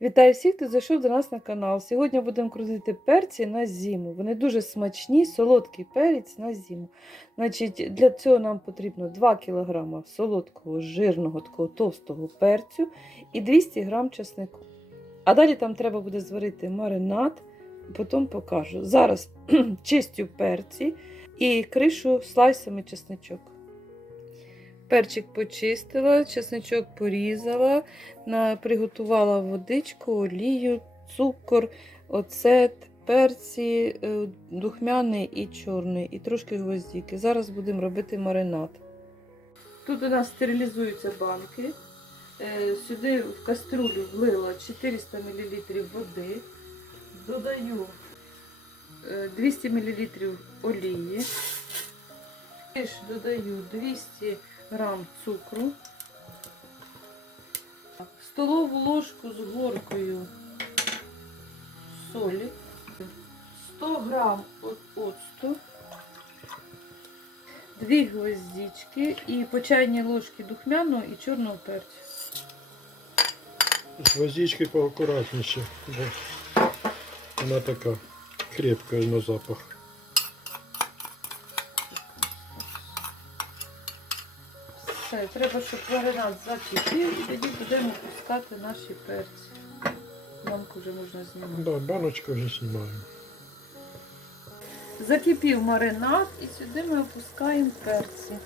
Вітаю всіх, хто зайшов до нас на канал. Сьогодні будемо крутити перці на зиму. Вони дуже смачні, солодкий перець на зиму. Значить, для цього нам потрібно 2 кг солодкого, жирного, такого товстого перцю і 200 г чеснику. А далі там треба буде зварити маринад, потім покажу. Зараз чистю перці і кришу слайсами чесничок. Перчик почистила, чесничок порізала, приготувала водичку, олію, цукор, оцет, перці, е, духмяний і чорний, і трошки гвоздіки. Зараз будемо робити маринад. Тут у нас стерилізуються банки. Е, Сюди в каструлю влила 400 мл води, додаю е, 200 мл олії, додаю 200 грам цукру, столову ложку з горкою солі, 100 грам оцту, 2 гвоздички і по чайній ложці духмяного і чорного перцю. Гвоздички поакуратніше, бо вона така крепка на запах. Все, треба, щоб маринад закипів, і тоді будемо пускати наші перці. Ламку вже можна знімати. Да, баночку вже знімаємо. Закипів маринад і сюди ми опускаємо перці.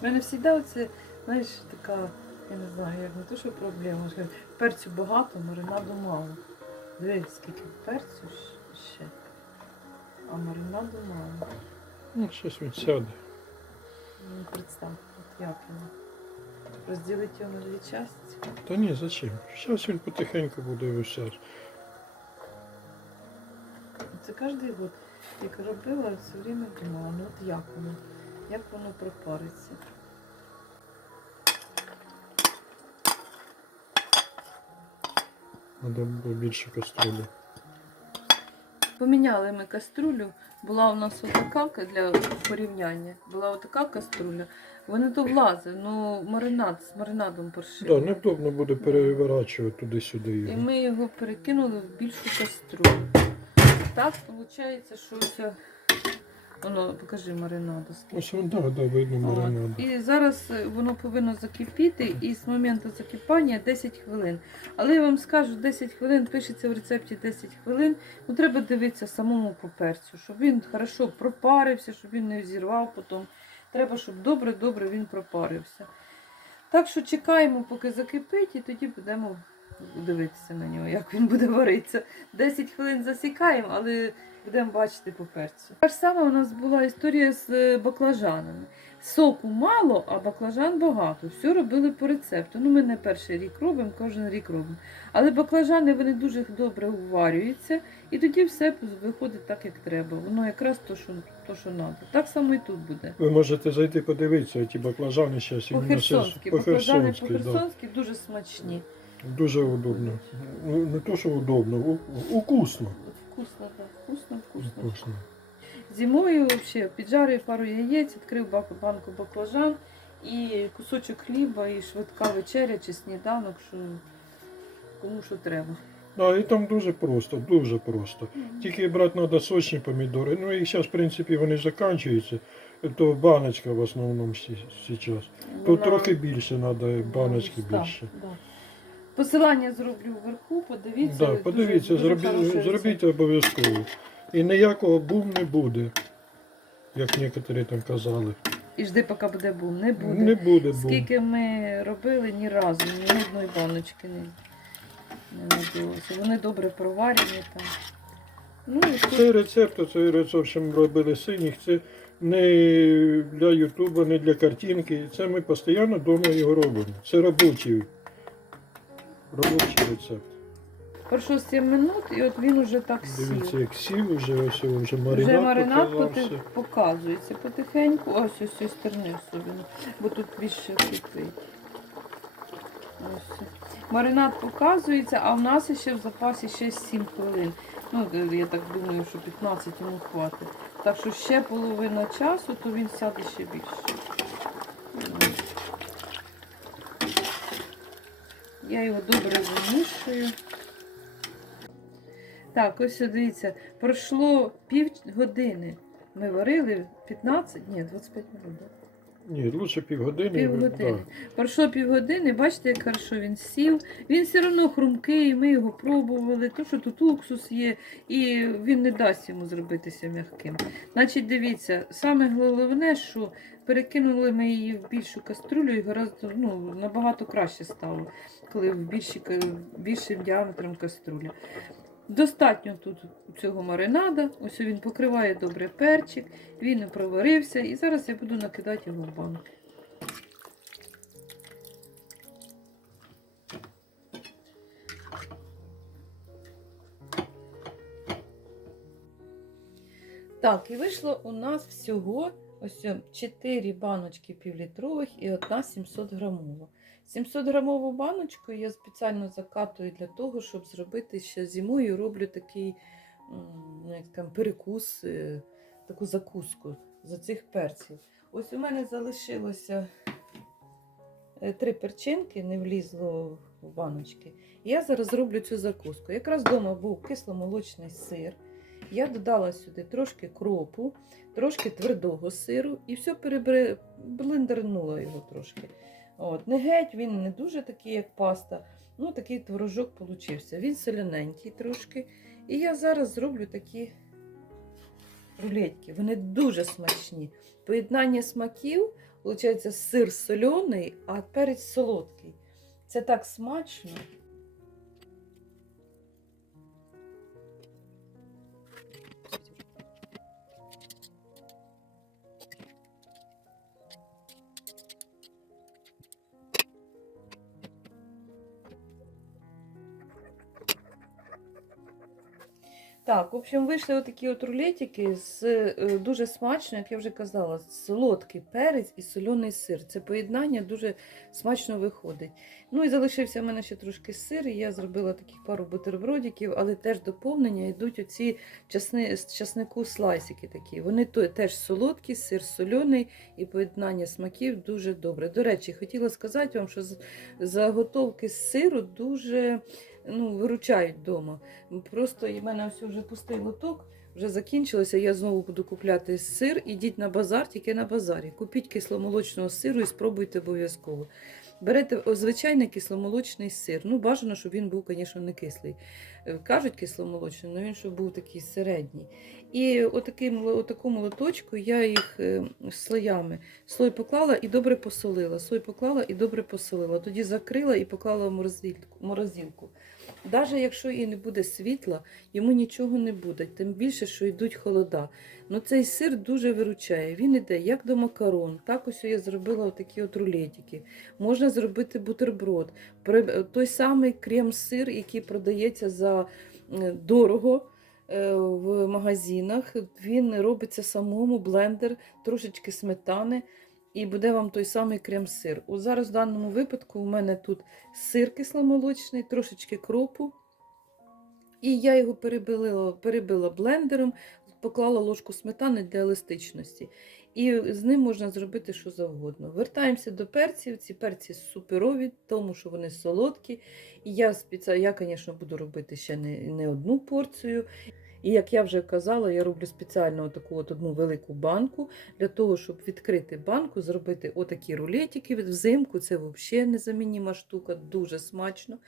У мене завжди оце, знаєш, така, я не знаю, як не то, що проблема. Перцю багато, маринаду мало. Дивись, скільки перцю ще, а маринаду мало. Ну, щось він сяде. Ну, представ, от як воно. Розділити його на дві частини. Та ні, зачем? Зараз він потихеньку буде висяти. Це кожен год. Як робила, все время думала, ну от як воно, як воно пропариться. Треба було більше каструлі. Поміняли ми каструлю. Була у нас отака для порівняння. Була отака каструля. Вони то влазить, ну маринад з маринадом паршивий. Так, невдобно буде переворачувати туди-сюди його. І ми його перекинули в більшу каструлю. Так виходить, що це воно, покажи маринаду. Ось так, да, видно От. маринад. І зараз е, воно повинно закипіти, і з моменту закипання 10 хвилин. Але я вам скажу, 10 хвилин пишеться в рецепті 10 хвилин. Ну треба дивитися самому по перцю, щоб він хорошо пропарився, щоб він не зірвав потім. Треба, щоб добре-добре він пропарився. Так що чекаємо, поки закипить, і тоді будемо дивитися на нього, як він буде варитися. 10 хвилин засікаємо, але будемо бачити по перцю. Та ж саме у нас була історія з е, баклажанами. Соку мало, а баклажан багато. Все робили по рецепту. Ну, ми не перший рік робимо, кожен рік робимо. Але баклажани вони дуже добре уварюються, і тоді все виходить так, як треба. Воно якраз то, що то, що треба. Так само і тут буде. Ви можете зайти подивитися, ті баклажани зараз. По-херсонськи. Баклажани по-херсонськи дуже смачні. Дуже удобно. Ну, не то, що удобно, укусно. Вкусно, так. Вкусно. Зимою взагалі піджарив пару яєць, відкрив банку баклажан і кусочок хліба, і швидка вечеря чи сніданок, що кому що треба. Да, і там дуже просто, дуже просто. Тільки брати треба сочні помідори. Ну і зараз, в принципі, вони закінчуються. То баночка в основному зараз. Тут Вона- трохи більше треба, баночки Да, більше. да. Посилання зроблю вверху, подивіться. Да, подивіться, дуже зробіть, зробіть обов'язково. І ніякого бум не буде, як некоторі там казали. І жди, поки буде бум. Не буде. Не буде бум. Скільки ми робили, ні разу, ні одної баночки не, не набилося. Вони добре проварені там. Ну, і тут Цей рецепт, цей рецепт, що ми робили синіх, це не для Ютуба, не для картинки. Це ми постійно вдома його робимо. Це робочий, робочий рецепт. Пройшло 7 минут, і от він уже так Дивіться, сів. як сів, вже ось вже маринад, Вже маринад поти- показався. показується потихеньку. Ось ось цієї сторони особливо, бо тут більше хитрий. Ось. Маринад показується, а в нас ще в запасі ще 7 хвилин. Ну, я так думаю, що 15 йому хватить. Так що ще половина часу, то він сяде ще більше. Я його добре вимішую. Так, ось дивіться, пройшло пів години. Ми варили 15, ні, 25 минут. Да? Ні, лучше півгодини. Півгодини. да. Пройшло півгодини, бачите, як хорошо він сів. Він все одно хрумкий, ми його пробували, то що тут уксус є, і він не дасть йому зробитися м'яким. Значить, дивіться, саме головне, що перекинули ми її в більшу каструлю і гораздо, ну, набагато краще стало, коли в більшим діаметром каструля. Достатньо тут цього маринада. Ось він покриває добре перчик, він проварився, і зараз я буду накидати його в банку. Так, і вийшло у нас всього ось 4 баночки півлітрових і одна 700 грамова. 700 грамову баночку я спеціально закатую для того, щоб зробити ще зимою. Роблю такий ну, як скажемо, перекус, е, таку закуску з цих перців. Ось у мене залишилося е, три перчинки, не влізло в баночки. Я зараз зроблю цю закуску. Якраз вдома був кисломолочний сир. Я додала сюди трошки кропу, трошки твердого сиру і все перебри... блендернула його трошки. От, не геть, він не дуже такий, як паста. Ну, такий творожок получився. Він соляненький трошки. І я зараз зроблю такі рулетки. Вони дуже смачні. Поєднання смаків, виходить, сир соляний, а перець солодкий. Це так смачно. Так, в общем, вийшли отакі от рулетики з е, дуже смачно, як я вже казала, солодкий перець і соляний сир. Це поєднання дуже смачно виходить. Ну і залишився в мене ще трошки сир, і я зробила таких пару бутербродиків, але теж доповнення йдуть оці часни, з часнику слайсики такі. Вони теж солодкі, сир соляний і поєднання смаків дуже добре. До речі, хотіла сказати вам, що заготовки з сиру дуже ну, виручають вдома. Просто в мене ось вже пустий лоток, вже закінчилося. Я знову буду купляти сир. Ідіть на базар, тільки на базарі. Купіть кисломолочного сиру і спробуйте обов'язково. Берете звичайний кисломолочний сир. Ну, бажано, щоб він був, звісно, не кислий. Е, Кажуть кисломолочний, але він щоб був такий середній. І отаким, отаку молоточку я їх е, слоями. Слой поклала і добре посолила. Слой поклала і добре посолила. Тоді закрила і поклала в морозилку. Навіть якщо і не буде світла, йому нічого не буде, тим більше, що йдуть холода. Ну цей сир дуже виручає. Він іде як до макарон. Так ось я зробила такі от рулетики. Можна зробити бутерброд. При- Той самий крем-сир, який продається за е, дорого. е, В магазинах він робиться самому блендер, трошечки сметани, і буде вам той самий крем-сир. От зараз в даному випадку у мене тут сир кисломолочний, трошечки кропу. І я його перебила, перебила блендером, поклала ложку сметани для еластичності. І з ним можна зробити що завгодно. Вертаємося до перців. Ці перці суперові, тому що вони солодкі. І я, я звісно, буду робити ще не, не одну порцію. І як я вже казала, я роблю спеціально таку от одну велику банку для того, щоб відкрити банку, зробити отакі рулетики взимку. Це взагалі незамініма штука, дуже смачно.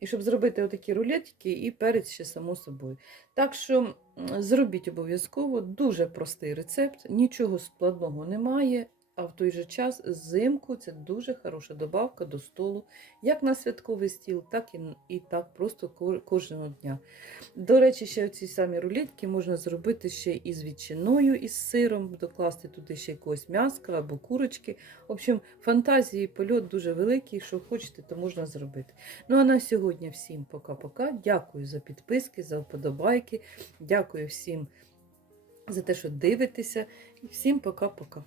І щоб зробити отакі рулетики і перець ще само собою. Так що зробіть обов'язково дуже простий рецепт, нічого складного немає. А в той же час зимку це дуже хороша добавка до столу, як на святковий стіл, так і, і так просто кожного дня. До речі, ще ці самі рулетки можна зробити ще і з ветчиною, і з сиром, докласти туди ще якогось м'яска або курочки. В общем, фантазії, польот дуже великий. Що хочете, то можна зробити. Ну а на сьогодні всім пока-пока. Дякую за підписки, за вподобайки. Дякую всім за те, що дивитеся. І всім пока-пока.